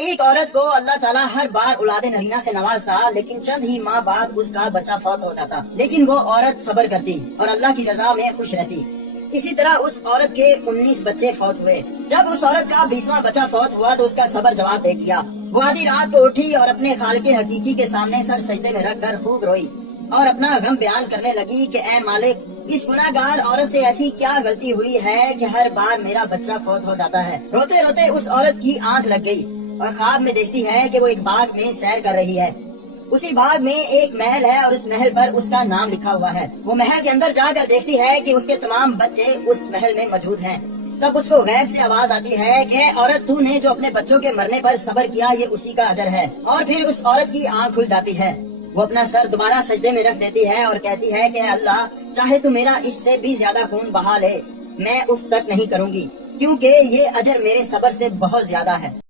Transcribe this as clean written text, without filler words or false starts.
ایک عورت کو اللہ تعالیٰ ہر بار اولاد نرینہ سے نوازتا، لیکن چند ہی ماہ بعد اس کا بچہ فوت ہو جاتا، لیکن وہ عورت صبر کرتی اور اللہ کی رضا میں خوش رہتی۔ اسی طرح اس عورت کے 19 بچے فوت ہوئے۔ جب اس عورت کا 20واں بچہ فوت ہوا تو اس کا صبر جواب دے دیا۔ وہ آدھی رات کو اٹھی اور اپنے خالق حقیقی کے سامنے سر سجدے میں رکھ کر خوب روئی اور اپنا غم بیان کرنے لگی کہ اے مالک، اس گناہگار عورت سے ایسی کیا غلطی ہوئی ہے کہ ہر بار میرا بچہ فوت ہو جاتا ہے۔ روتے روتے اس عورت کی آنکھ لگ گئی اور خواب میں دیکھتی ہے کہ وہ ایک باغ میں سیر کر رہی ہے۔ اسی باغ میں ایک محل ہے اور اس محل پر اس کا نام لکھا ہوا ہے۔ وہ محل کے اندر جا کر دیکھتی ہے کہ اس کے تمام بچے اس محل میں موجود ہیں۔ تب اس کو غیب سے آواز آتی ہے کہ اے عورت، تو نے جو اپنے بچوں کے مرنے پر صبر کیا، یہ اسی کا اجر ہے۔ اور پھر اس عورت کی آنکھ کھل جاتی ہے۔ وہ اپنا سر دوبارہ سجدے میں رکھ دیتی ہے اور کہتی ہے کہ اللہ، چاہے تو میرا اس سے بھی زیادہ خون بہا لے، میں اف تک نہیں کروں گی، کیونکہ یہ اجر میرے صبر سے بہت زیادہ ہے۔